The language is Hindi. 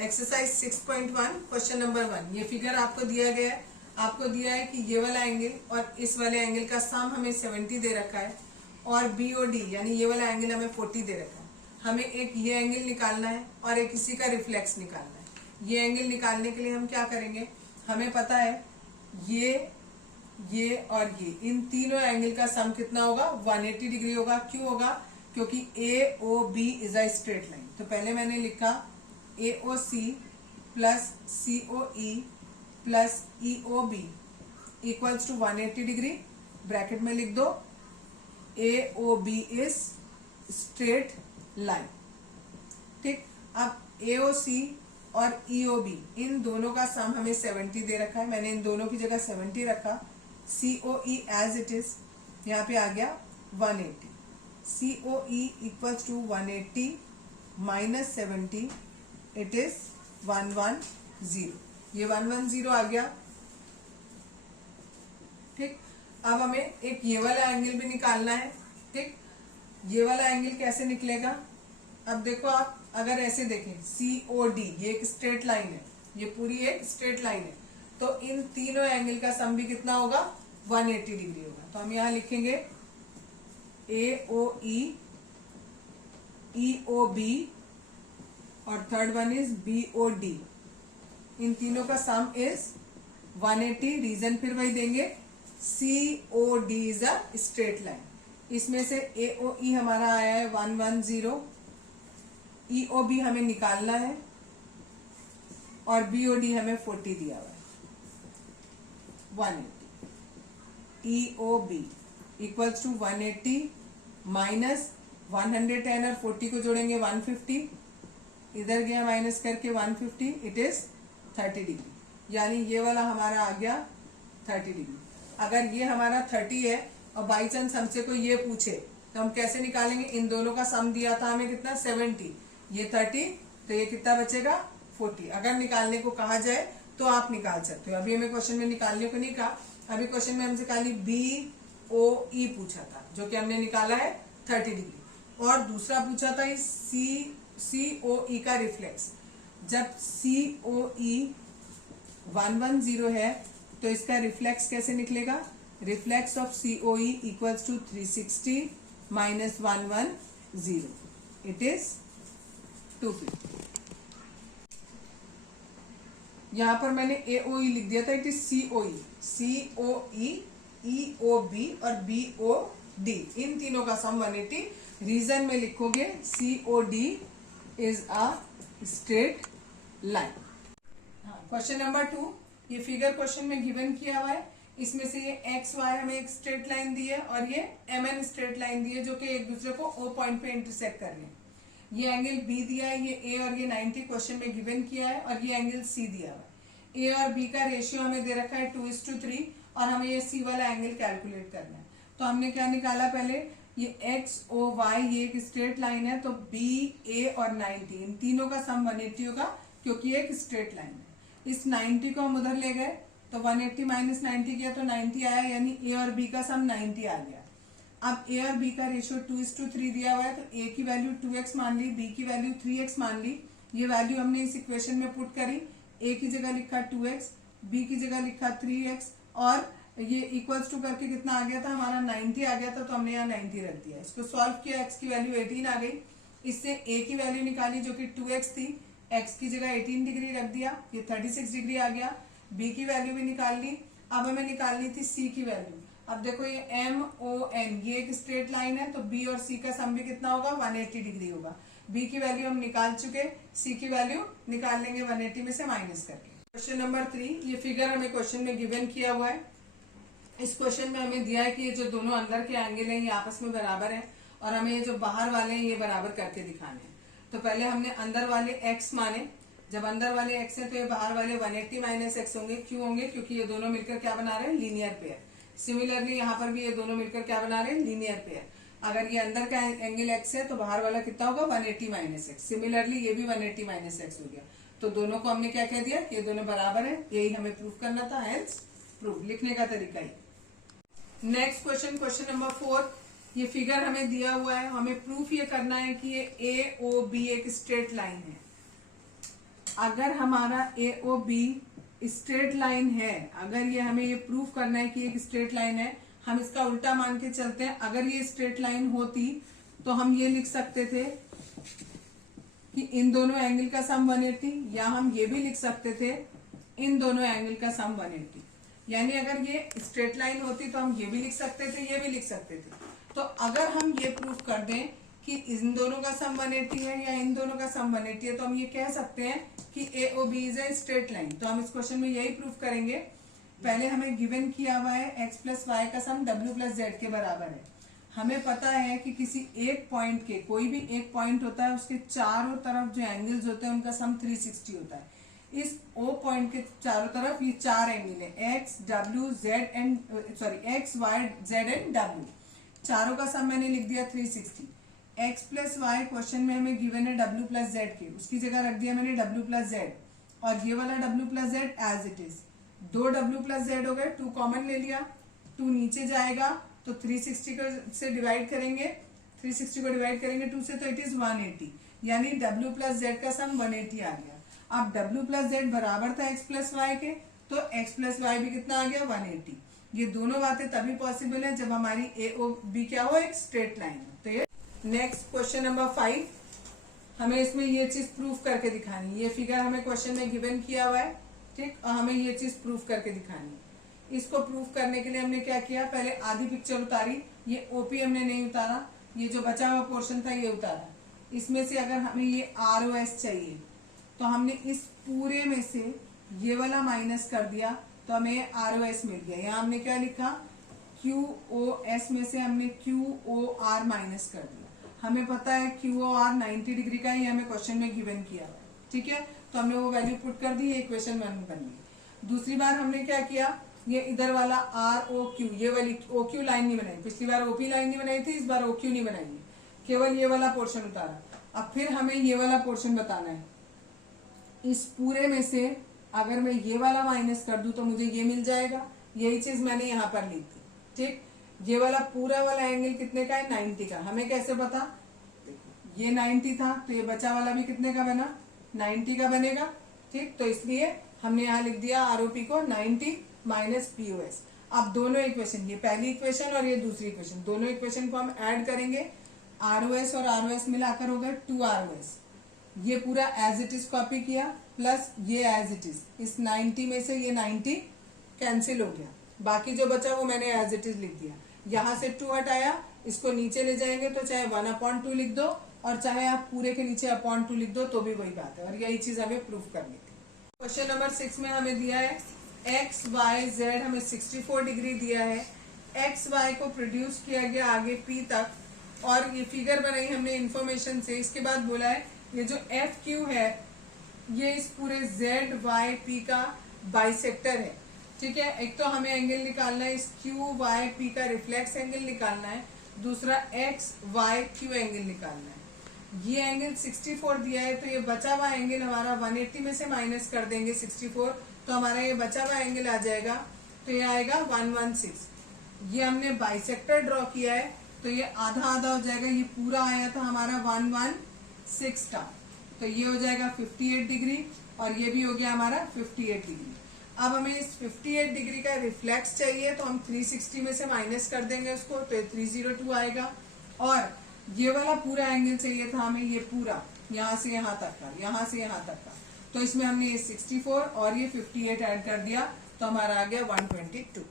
Exercise 6.1 question number 1। ये फिगर आपको दिया गया है, आपको दिया है कि ये वाला एंगल और इस वाले एंगल का सम हमें 70 दे रखा है और बी ओ डी यानी ये वाला एंगल हमें 40 दे रखा है। हमें एक ये एंगल निकालना है और एक इसी का रिफ्लेक्स निकालना है। ये एंगल निकालने के लिए हम क्या करेंगे, हमें पता है ये और ये इन तीनों एंगल का सम कितना होगा, 180 डिग्री होगा। क्यों होगा, क्योंकि A O B is a straight line. तो पहले मैंने लिखा A O C plus C O E plus E O B equals to 180 degree. Bracket में लिख दो A O B is straight line. ठीक, अब ए ओ सी और ई ओ बी इन दोनों का सम हमें 70 दे रखा है। मैंने इन दोनों की जगह 70 रखा। C O E as it is यहाँ पे आ गया 180। C O E equals to 180 minus 70 it is 110। ये 110 आ गया। ठीक, अब हमें एक ये वाला एंगल भी निकालना है। ठीक, ये वाला एंगल कैसे निकलेगा, अब देखो आप अगर ऐसे देखें सी ओ डी ये एक स्ट्रेट लाइन है, ये पूरी एक स्ट्रेट लाइन है, तो इन तीनों एंगल का सम भी कितना होगा, 180 डिग्री होगा। तो हम यहां लिखेंगे A O E O B और third one is B O D. इन तीनों का सम इज 180। रीजन फिर वही देंगे, C O D is a straight line. इसमें से ए ओ ई हमारा आया है 110, ई ओ बी हमें निकालना है और बी ओ डी हमें 40 दिया हुआ है। 180 E O B equals to 180 minus 110 और 40 को जोड़ेंगे 150, इधर गया माइनस करके 150 इट इज 30 डिग्री। यानी ये वाला हमारा आ गया 30 डिग्री। अगर ये हमारा 30 है और बाई चांस हमसे कोई ये पूछे तो हम कैसे निकालेंगे, इन दोनों का सम दिया था हमें कितना 70, ये 30, तो ये कितना बचेगा 40। अगर निकालने को कहा जाए तो आप निकाल सकते हो। अभी हमें क्वेश्चन में निकालने को नहीं कहा, अभी क्वेश्चन में हमसे खाली बी ओ ई पूछा था जो कि हमने निकाला है 30 डिग्री। और दूसरा पूछा था सी ओ ई का रिफ्लेक्स। जब सी ओ ई 110 है तो इसका रिफ्लेक्स कैसे निकलेगा, reflex of C O E equals to 360 minus 110 it is 250। यहां पर मैंने ए ओ ई लिख दिया था, it is C O E O B और बी ओ डी इन तीनों का सम 180। रीजन में लिखोगे C O D is a straight line. Question number 2, ये फिगर क्वेश्चन में गिवन किया हुआ है। इसमें से ये एक्स वाई हमें एक स्ट्रेट लाइन दी है और ये एम एन स्ट्रेट लाइन दी है जो कि एक दूसरे को ओ पॉइंट पे इंटरसेक्ट कर रहे हैं। ये एंगल बी दिया है, ये ए और ये 90 क्वेश्चन में गिवन किया है, और ये एंगल सी दिया हुआ है। ए और बी का रेशियो हमें दे रखा है 2:3 और हमें ये सी वाला एंगल कैलकुलेट करना है। तो हमने क्या निकाला, पहले ये एक्स ओ वाई ये एक स्ट्रेट लाइन है, तो बी ए और 90 इन तीनों का सम 180 होगा क्योंकि ये एक स्ट्रेट लाइन है। इस 90 को हम उधर ले गए तो 180 माइनस 90 किया तो 90 आया, यानी ए और बी का सम 90 आ गया। अब ए और बी का रेशियो 2:3 दिया हुआ है, तो ए की वैल्यू 2x मान ली, बी की वैल्यू 3x मान ली। ये वैल्यू हमने इस इक्वेशन में पुट करी, ए की जगह लिखा 2x, बी की जगह लिखा 3x और ये इक्वल्स टू करके कितना आ गया था हमारा 90 आ गया था, तो हमने यहाँ 90 रख दिया। इसको सॉल्व किया, x की वैल्यू 18 आ गई। इससे a की वैल्यू निकाली जो कि 2x थी, x की जगह 18 डिग्री रख दिया, ये 36 डिग्री आ गया। b की वैल्यू भी निकाल ली। अब हमें निकालनी थी c की वैल्यू। अब देखो ये एम ओ एन ये एक स्ट्रेट लाइन है, तो b और c का सम भी कितना होगा, 180 डिग्री होगा। b की वैल्यू हम निकाल चुके, c की वैल्यू निकाल लेंगे 180 में से माइनस करके। क्वेश्चन नंबर 3, ये फिगर हमें क्वेश्चन में गिवन किया हुआ है। इस क्वेश्चन में हमें दिया है कि ये जो दोनों अंदर के एंगल हैं ये आपस में बराबर हैं और हमें ये जो बाहर वाले हैं ये बराबर करके दिखाने हैं। तो पहले हमने अंदर वाले x माने, जब अंदर वाले x हैं तो ये बाहर वाले 180 माइनस x होंगे। क्यों होंगे, क्योंकि ये दोनों मिलकर क्या बना रहे हैं, लीनियर पेयर। सिमिलरली यहाँ पर भी ये दोनों मिलकर क्या बना रहे हैं, लीनियर पेयर। अगर ये अंदर का एंगल x है तो बाहर वाला कितना होगा, 180 माइनस x। सिमिलरली ये भी 180 माइनस x हो गया। तो दोनों को हमने क्या कह दिया, ये दोनों बराबर है, यही हमें प्रूफ करना था, हेंस प्रूफ। लिखने का तरीका ही। नेक्स्ट क्वेश्चन, क्वेश्चन नंबर 4, ये फिगर हमें दिया हुआ है, हमें प्रूफ ये करना है कि ये ए ओ बी एक स्ट्रेट लाइन है। अगर हमारा ए ओ बी स्ट्रेट लाइन है, अगर ये हमें ये प्रूव करना है कि एक स्ट्रेट लाइन है, हम इसका उल्टा मान के चलते हैं। अगर ये स्ट्रेट लाइन होती तो हम ये लिख सकते थे कि इन दोनों एंगल का सम 180, या हम ये भी लिख सकते थे इन दोनों एंगल का सम 180। यानी अगर ये स्ट्रेट लाइन होती तो हम ये भी लिख सकते थे, ये भी लिख सकते थे। तो अगर हम ये प्रूफ कर दें कि इन दोनों का सम 180 है या इन दोनों का सम 180 है, तो हम ये कह सकते हैं कि A O B is a straight line. तो हम इस क्वेश्चन में यही प्रूफ करेंगे। पहले हमें गिवन किया हुआ है x प्लस वाई का सम w प्लस जेड के बराबर है। हमें पता है कि किसी एक पॉइंट के, कोई भी एक पॉइंट होता है, उसके चारों तरफ जो एंगल्स होते हैं उनका सम 360 होता है। इस ओ पॉइंट के चारों तरफ ये चार एंगल है, X W Z and X Y Z and W, चारों का सम मैंने लिख दिया 360। एक्स प्लस वाई क्वेश्चन में हमें गिवन है डब्ल्यू प्लस जेड के, उसकी जगह रख दिया मैंने डब्ल्यू प्लस जेड, और ये वाला W plus Z as it is. दो डब्ल्यू प्लस जेड हो गए, 2 कॉमन ले लिया, 2 नीचे जाएगा तो 360 को से डिवाइड करेंगे, 360 को डिवाइड करेंगे 2 से तो इट इज 180, यानी w प्लस जेड का सम 180 आ गया। अब w प्लस जेड बराबर था x प्लस वाई के, तो x प्लस वाई भी कितना आ गया 180। ये दोनों बातें तभी पॉसिबल है जब हमारी ए ओ बी क्या हो, एक स्ट्रेट लाइन हो। तो ये नेक्स्ट क्वेश्चन नंबर 5, हमें इसमें ये चीज प्रूफ करके दिखानी है। ये फिगर हमें क्वेश्चन में गिवन किया हुआ है, ठीक, और हमें ये चीज प्रूफ करके दिखानी है। इसको प्रूफ करने के लिए हमने क्या किया, पहले आधी पिक्चर उतारी, ये ओपी हमने नहीं उतारा, ये जो बचा हुआ पोर्शन था ये उतारा। इसमें से अगर हमें ये ROS चाहिए तो हमने इस पूरे में से ये वाला माइनस कर दिया तो हमें ROS मिल गया। यहाँ हमने क्या लिखा, QOS में से हमने QOR माइनस कर दिया। हमें पता है QOR 90 डिग्री का ही हमें क्वेश्चन में गिवन किया है, ठीक है, तो हमने वो वैल्यू पुट कर दी, इक्वेशन 1 बन गई। दूसरी बार हमने क्या किया, ये इधर वाला ROQ, ये वाली OQ लाइन नहीं बनाई, पिछली बार OP लाइन नहीं बनाई थी, इस बार OQ नहीं बनाई, केवल ये वाला पोर्शन उतारा। अब फिर हमें ये वाला पोर्शन बताना है। इस पूरे में से अगर मैं ये वाला माइनस कर दूं तो मुझे ये मिल जाएगा, यही चीज मैंने यहाँ पर ली थी, ठीक। ये वाला पूरा वाला एंगल कितने का है, 90 का। हमें कैसे पता, ये 90 था तो ये बचा वाला भी कितने का बना, 90 का बनेगा, ठीक। तो इसलिए हमने यहाँ लिख दिया ROP को 90 माइनस POS। अब दोनों इक्वेशन, ये पहली इक्वेशन और ये दूसरी इक्वेशन, दोनों इक्वेशन को हम ऐड करेंगे। ROS और ROS मिलाकर हो गए 2ROS। ये पूरा एज इट इज कॉपी किया, प्लस ये एज इट इज, इस 90 में से ये 90 कैंसिल हो गया, बाकी जो बचा वो मैंने एज इट इज लिख दिया। यहाँ से 2 हटाया, इसको नीचे ले जाएंगे तो चाहे 1/2 लिख दो और चाहे आप पूरे के नीचे अपॉन 2 लिख दो तो भी वही बात है, और यही चीज हमें प्रूफ करनी थी। क्वेश्चन नंबर 6 में हमें दिया है एक्स वाई जेड, हमें 64 डिग्री दिया है। एक्स वाई को प्रोड्यूस किया गया आगे P तक, और ये फिगर बनाई हमने इंफॉर्मेशन से। इसके बाद बोला है ये जो FQ है ये इस पूरे ZYP का बाइसेक्टर है, ठीक है। एक तो हमें एंगल निकालना है, इस QYP का रिफ्लेक्स एंगल निकालना है, दूसरा XYQ एंगल निकालना है। ये एंगल 64 दिया है तो ये बचा हुआ एंगल हमारा 180 में से माइनस कर देंगे 64, तो हमारा ये बचा हुआ एंगल आ जाएगा, तो ये आएगा 116। ये हमने बाइसेक्टर ड्रॉ किया है तो ये आधा आधा हो जाएगा, ये पूरा आया था हमारा 116 का, तो ये हो जाएगा 58 डिग्री और ये भी हो गया हमारा 58 डिग्री। अब हमें इस 58 डिग्री का रिफ्लेक्स चाहिए तो हम 360 में से माइनस कर देंगे उसको, तो ये 302 आएगा। और ये वाला पूरा एंगल चाहिए था हमें, ये पूरा यहाँ से यहाँ तक का, यहाँ से यहाँ तक का, तो इसमें हमने ये 64 और ये 58 ऐड कर दिया तो हमारा आ गया 122।